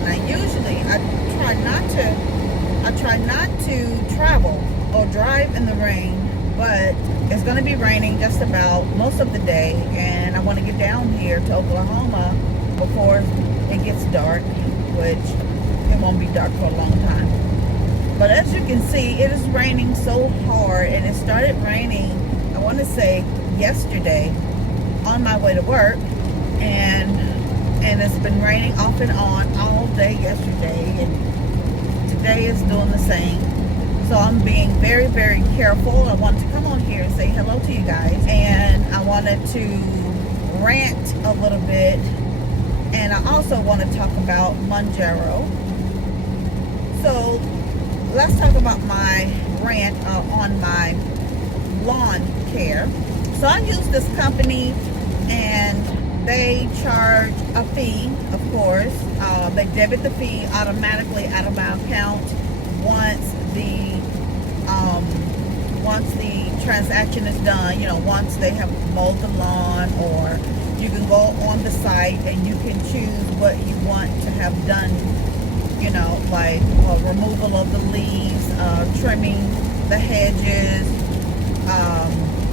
that. Now usually I try not to travel or drive in the rain, but it's going to be raining just about most of the day, and I want to get down here to Oklahoma before it gets dark, which it won't be dark for a long time. But as you can see, it is raining so hard, and it started raining, I want to say yesterday, on my way to work, and it's been raining off and on all day yesterday, and today is doing the same. So I'm being very, very careful. I wanted to come on here and say hello to you guys, and I wanted to rant a little bit, and I also want to talk about Mounjaro. So let's talk about my rant on my lawn care. So I use this company, and they charge a fee, of course. They debit the fee automatically out of my account once the transaction is done. You know, once they have mowed the lawn, or you can go on the site and you can choose what you want to have done. You know, like removal of the leaves, trimming the hedges,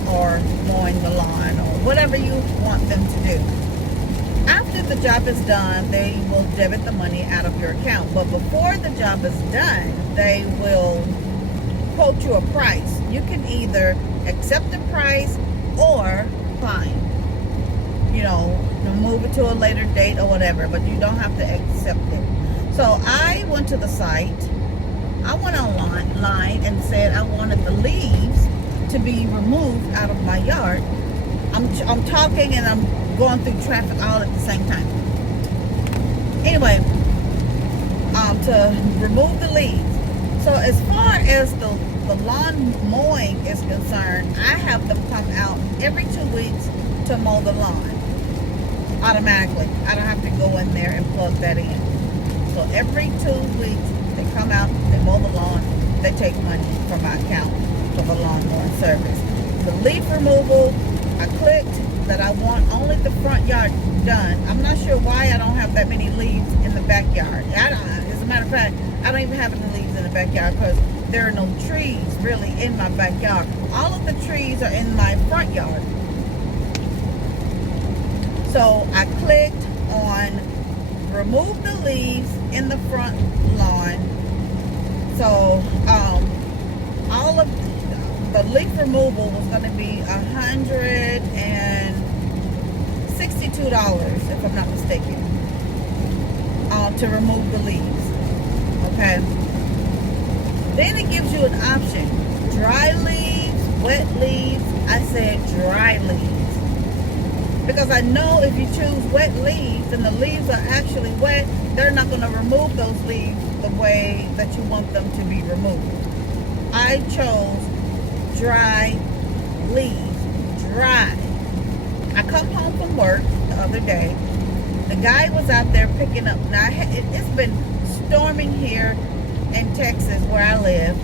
or mowing the lawn, or whatever you want them to do. After the job is done, they will debit the money out of your account. But before the job is done, they will quote you a price. You can either accept the price or fine. You know, move it to a later date or whatever, but you don't have to accept it. So I went to the site. I went online and said I wanted the leaves to be removed out of my yard. I'm talking and I'm going through traffic all at the same time. Anyway, to remove the leaves. So as far as the lawn mowing is concerned, I have them come out every 2 weeks to mow the lawn automatically. I don't have to go in there and plug that in. So every 2 weeks they come out, they mow the lawn, they take money from my account for the lawn mowing service. The leaf removal, I clicked that I want only the front yard done. I'm not sure why I don't have that many leaves in the backyard. As a matter of fact, I don't even have any leaves in the backyard because there are no trees really in my backyard. All of the trees are in my front yard. So I clicked on remove the leaves in the front lawn. So all of the leaf removal was going to be $162, if I'm not mistaken, to remove the leaves. Okay. Then it gives you an option: dry leaves, wet leaves. I said dry leaves, because I know if you choose wet leaves and the leaves are actually wet, they're not going to remove those leaves the way that you want them to be removed. I chose dry leaves. Dry. I come home from work the other day. The guy was out there picking up. Now, it's been storming here in Texas where I live,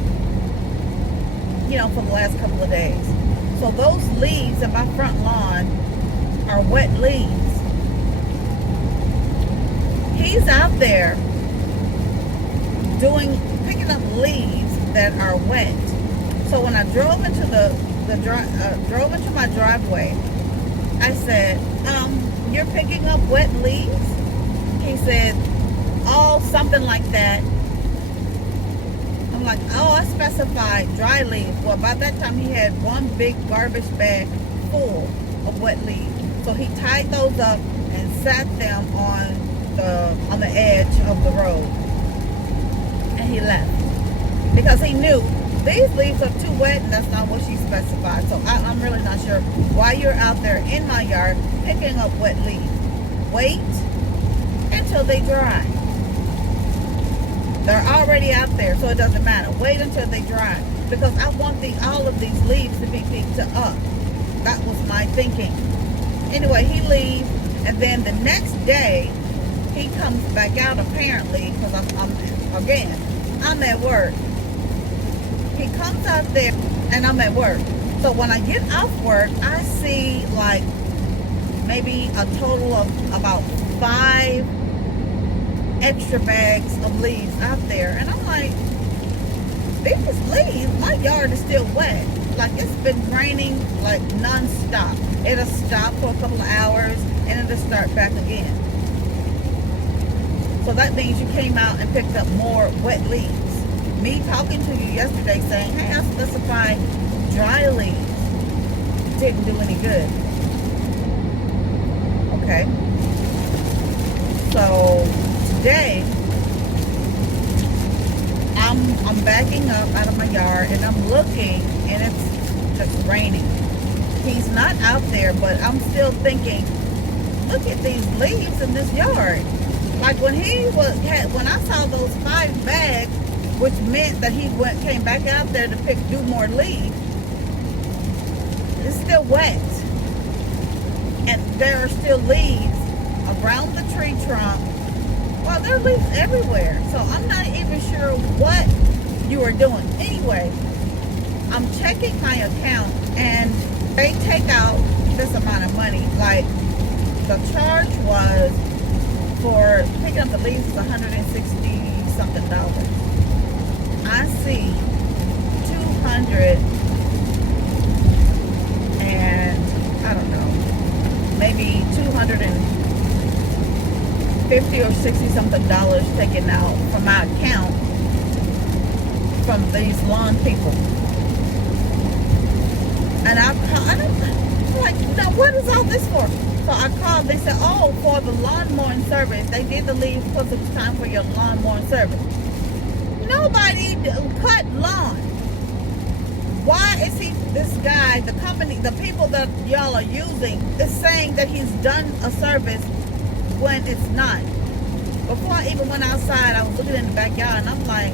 you know, for the last couple of days. So those leaves in my front lawn are wet leaves. He's out there picking up leaves that are wet. So when I drove into drove into my driveway, I said, "You're picking up wet leaves?" He said, "Oh, something like that." I'm like, "Oh, I specified dry leaves." Well, by that time he had one big garbage bag full of wet leaves. So he tied those up and sat them on the edge of the road, and he left because he knew these leaves are too wet, and that's not what she specified. So I'm really not sure why you're out there in my yard picking up wet leaves. Wait until they dry. They're already out there, so it doesn't matter. Wait until they dry, because I want all of these leaves to be picked up. That was my thinking. Anyway, he leaves, and then the next day he comes back out, apparently, because I'm at work. He comes out there and I'm at work. So when I get off work, I see like maybe a total of about 5 extra bags of leaves out there. And I'm like, these leaves, my yard is still wet. Like, it's been raining like non-stop. It'll stop for a couple of hours and it'll start back again. So that means you came out and picked up more wet leaves. Me talking to you yesterday saying, hey, I specified dry leaves. Didn't do any good. Okay. So today, I'm backing up out of my yard and I'm looking and it's just raining. He's not out there, but I'm still thinking, look at these leaves in this yard. Like when when I saw those 5 bags, which meant that he came back out there to do more leaves. It's still wet. And there are still leaves around the tree trunk. Well, there are leaves everywhere. So I'm not even sure what you are doing. Anyway, I'm checking my account and they take out this amount of money. Like the charge was for picking up the leaves was $160 something. I see 200 and I don't know, maybe 250 or 60 something dollars taken out from my account from these lawn people. And I'm like, now what is all this for? So I called, they said, oh, for the lawn mowing service. They did the leaves because it was time for your lawn mowing service. Nobody cut lawn. Why is this guy, the company, the people that y'all are using, is saying that he's done a service when it's not? Before I even went outside, I was looking in the backyard and I'm like,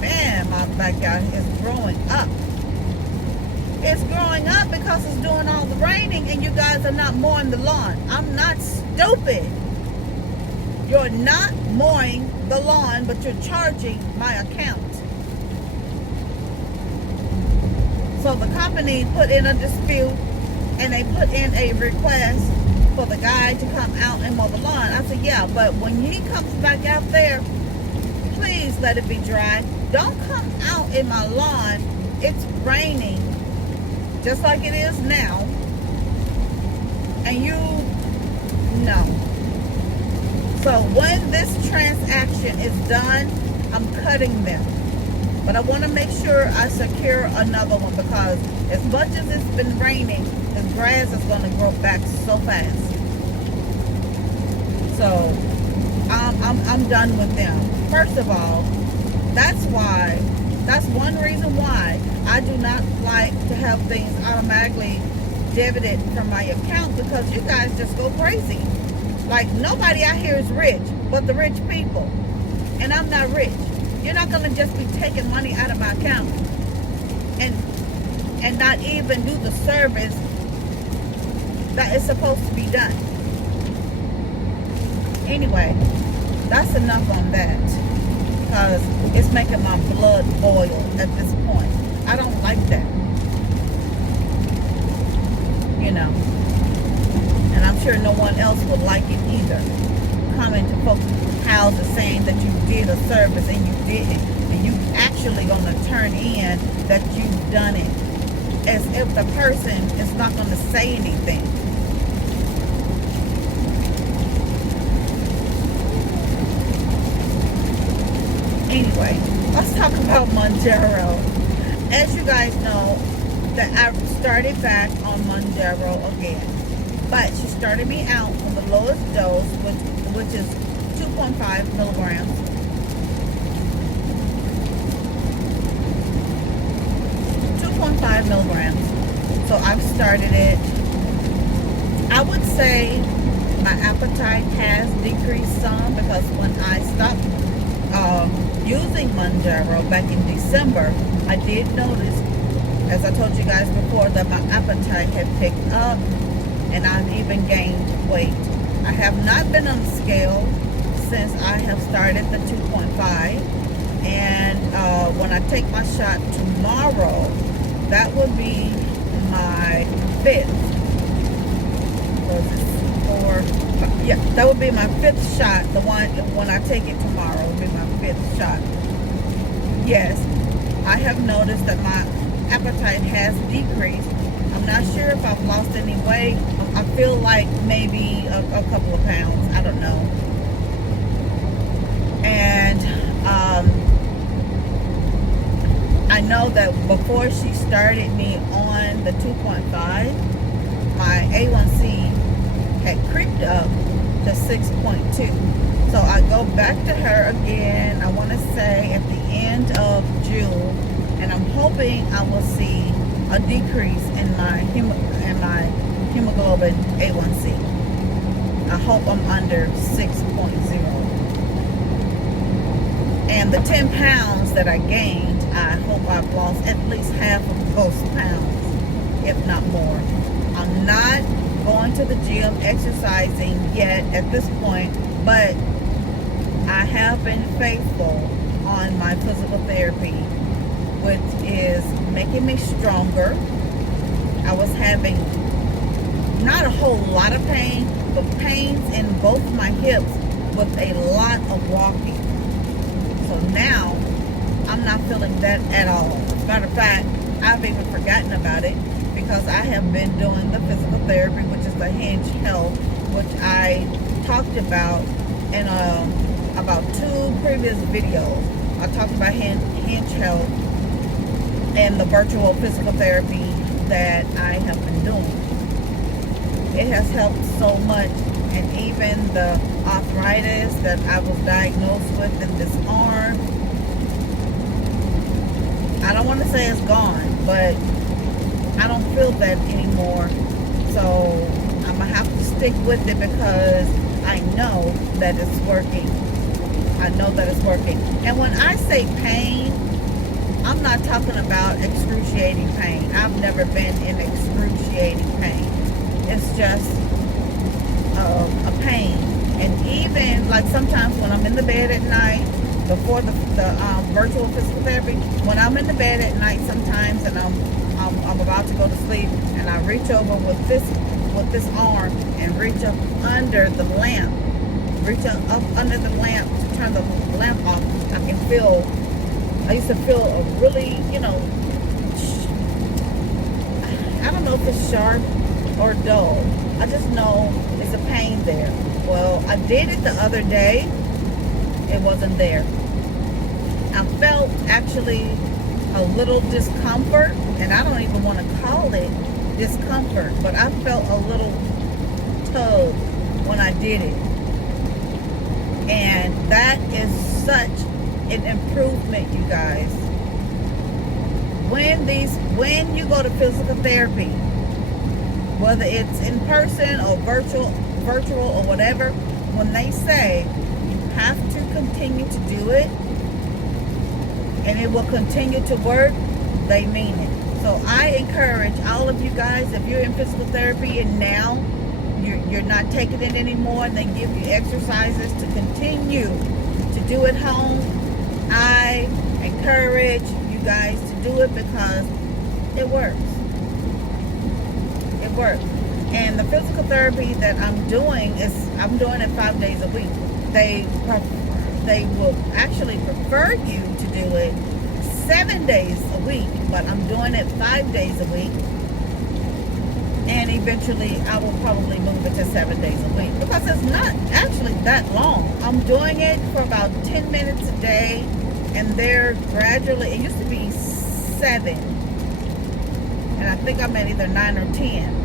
man, my backyard is growing up. It's growing up because it's doing all the raining and you guys are not mowing the lawn. I'm not stupid. You're not mowing the lawn, but you're charging my account. So the company put in a dispute and they put in a request for the guy to come out and mow the lawn. I said, yeah, but when he comes back out there, please let it be dry. Don't come out in my lawn. It's raining just like it is now. And you know. So when this transaction is done, I'm cutting them. But I want to make sure I secure another one because as much as it's been raining, the grass is going to grow back so fast. So I'm done with them. First of all, that's one reason why I do not like to have things automatically debited from my account, because you guys just go crazy. Like, nobody out here is rich but the rich people. And I'm not rich. You're not going to just be taking money out of my account and not even do the service that is supposed to be done. Anyway, that's enough on that, because it's making my blood boil at this point. I don't like that. You know. And I'm sure no one else would like it either. Coming to folks' houses saying that you did a service and you didn't. And you actually going to turn in that you've done it. As if the person is not going to say anything. Anyway, let's talk about Mounjaro. As you guys know, that I started back on Mounjaro again. But she started me out on the lowest dose, which is 2.5 milligrams. 2.5 milligrams. So I've started it. I would say my appetite has decreased some, because when I stopped using Mounjaro back in December, I did notice, as I told you guys before, that my appetite had picked up and I've even gained weight. I have not been on the scale since I have started the 2.5, and when I take my shot tomorrow, that would be my 5th. So it's 4, Yeah, that would be my 5th shot. The one when I take it tomorrow will be my 5th shot. Yes, I have noticed that my appetite has decreased. I'm not sure if I've lost any weight. I feel like maybe a couple of pounds. I don't know. And I know that before she started me on the 2.5, my A1C had creeped up to 6.2. So I go back to her again, I want to say at the end of June, and I'm hoping I will see a decrease in my hemoglobin A1C. I hope I'm under 6.0. And the 10 pounds that I gained, I hope I've lost at least half of those pounds, if not more. I'm not going to the gym exercising yet at this point, but I have been faithful on my physical therapy, which is making me stronger. I was having not a whole lot of pain, but pains in both my hips with a lot of walking. So now I'm not feeling that at all. Matter of fact, I've even forgotten about it because I have been doing the physical therapy, which is the hinge health, which I talked about in about 2 previous videos. I talked about hinge health and the virtual physical therapy that I have been doing. It has helped so much, and even the arthritis that I was diagnosed with in this arm, I don't want to say it's gone, but I don't feel that anymore. So I'm gonna have to stick with it because I know that it's working. I know that it's working. And when I say pain, I'm not talking about excruciating pain. I've never been in excruciating pain. It's just a pain. And even like sometimes when I'm in the bed at night, before the virtual physical therapy, when I'm in the bed at night sometimes and I'm about to go to sleep and I reach over with this arm and reach up under the lamp, up under the lamp to turn the lamp off, I used to feel a really, I don't know if it's sharp or dull. I just know it's a pain there. Well, I did it the other day. It wasn't there. I felt actually a little discomfort, and I don't even want to call it discomfort, but I felt a little tug when I did it. And that is such an improvement, you guys. When you go to physical therapy, whether it's in person or virtual or whatever, when they say you have to continue to do it and it will continue to work, they mean it. So I encourage all of you guys, if you're in physical therapy and now you're not taking it anymore and they give you exercises to continue to do at home, I encourage you guys to do it because it works. It works. And the physical therapy that I'm doing it 5 days a week. They will actually prefer you to do it 7 days a week, but I'm doing it 5 days a week. And eventually I will probably move it to 7 days a week because it's not actually that long. I'm doing it for about 10 minutes a day, and they're gradually, it used to be 7, and I think I'm at either 9 or 10.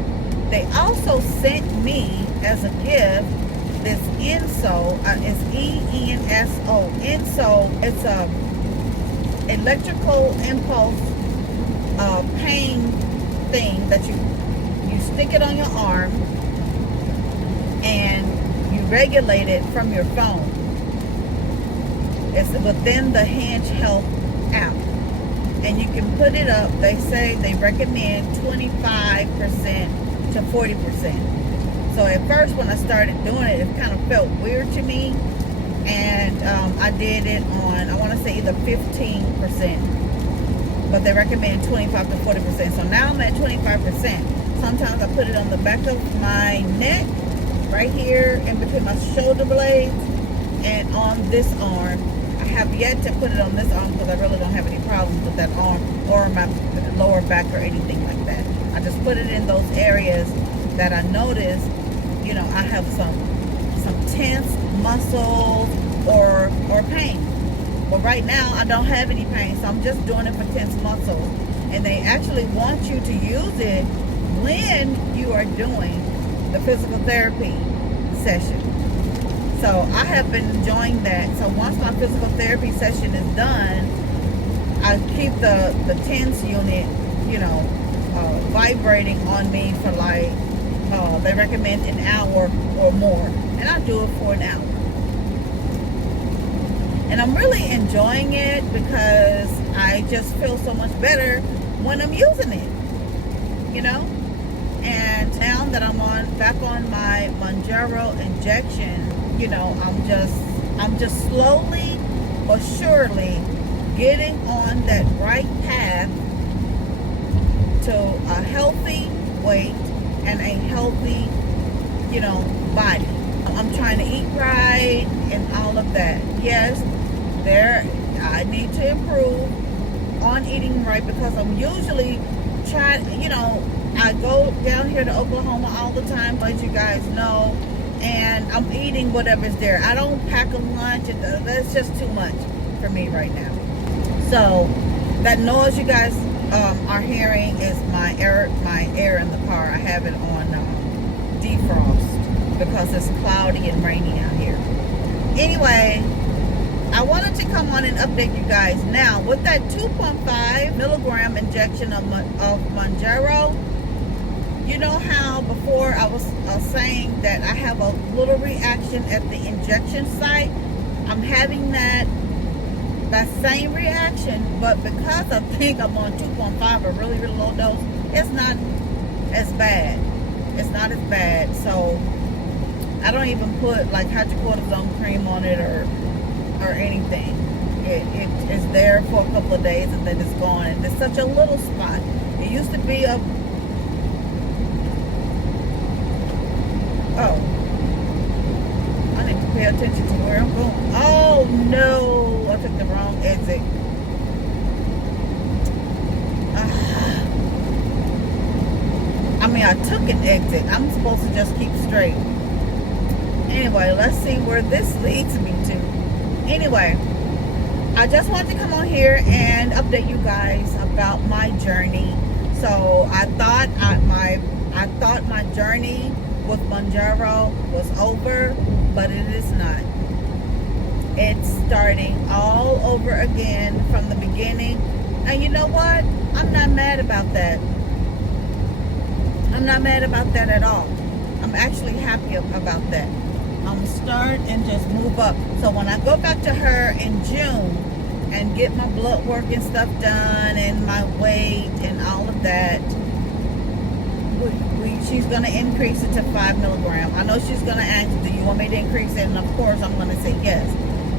They also sent me as a gift this Enso, it's ENSO. Enso, it's a electrical impulse pain thing that you stick it on your arm and you regulate it from your phone. It's within the Hinge Health app, and you can put it up. They say they recommend 25% to 40%. So at first when I started doing it, it kind of felt weird to me, and I did it on, I want to say either 15%, but they recommend 25 to 40%. So now I'm at 25%. Sometimes I put it on the back of my neck right here in between my shoulder blades and on this arm. I have yet to put it on this arm because I really don't have any problems with that arm or my lower back or anything like that. I just put it in those areas that I noticed, you know, I have some tense muscles or pain. But right now I don't have any pain, so I'm just doing it for tense muscles. And they actually want you to use it when you are doing the physical therapy session. So I have been enjoying that. So once my physical therapy session is done, I keep the tense unit, you know, vibrating on me for like, they recommend an hour or more. And I do it for an hour. And I'm really enjoying it because I just feel so much better when I'm using it, you know. And now that I'm back on my Mounjaro injection, you know, I'm just slowly but surely getting on that right path to a healthy weight and a healthy, you know, body. I'm trying to eat right and all of that. Yes, I need to improve on eating right because I'm usually trying, you know, I go down here to Oklahoma all the time, as you guys know, and I'm eating whatever's there. I don't pack a lunch. That's just too much for me right now. So that noise you guys are hearing is my air in the car. I have it on defrost because it's cloudy and rainy out here. Anyway, I wanted to come on and update you guys. Now, with that 2.5 milligram injection of Mounjaro, you know how before I was saying that I have a little reaction at the injection site? I'm having that same reaction, but because I think I'm on 2.5, a really, really low dose, it's not as bad. It's not as bad. So I don't even put like hydrocortisone cream on it or anything. It is there for a couple of days and then it's gone. And it's such a little spot. It used to be a I need to pay attention to where I'm going. Oh no, I took the wrong exit. I mean, I took an exit. I'm supposed to just keep straight. Anyway, let's see where this leads me to. Anyway, I just wanted to come on here and update you guys about my journey. So I thought my journey with Mounjaro was over, but it is not. It's starting all over again from the beginning. And you know what? I'm not mad about that. I'm not mad about that at all. I'm actually happy about that. I'm gonna start and just move up. So when I go back to her in June and get my blood work and stuff done and my weight and all of that, she's going to increase it to 5 milligrams. I know she's going to ask, do you want me to increase it? And of course, I'm going to say yes,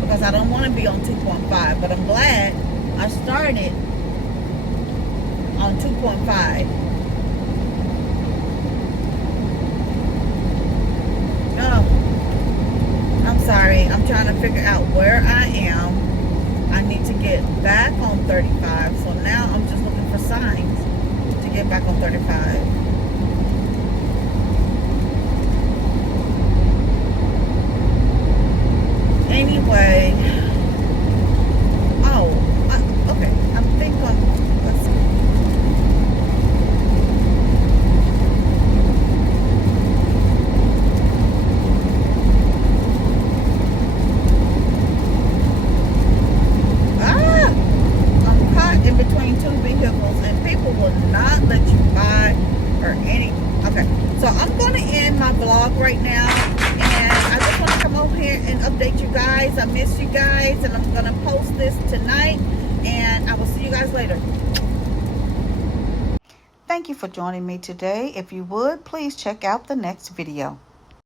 because I don't want to be on 2.5. But I'm glad I started on 2.5. Oh, I'm sorry. I'm trying to figure out where I am. I need to get back on 35. So now I'm just looking for signs to get back on 35. Anyway, okay, I think let's see. I'm caught in between two vehicles and people will not let you buy or any. Okay, so I'm going to end my vlog right now. I just want to come over here and update you guys. I miss you guys, and I'm going to post this tonight, and I will see you guys later. Thank you for joining me today. If you would, please check out the next video.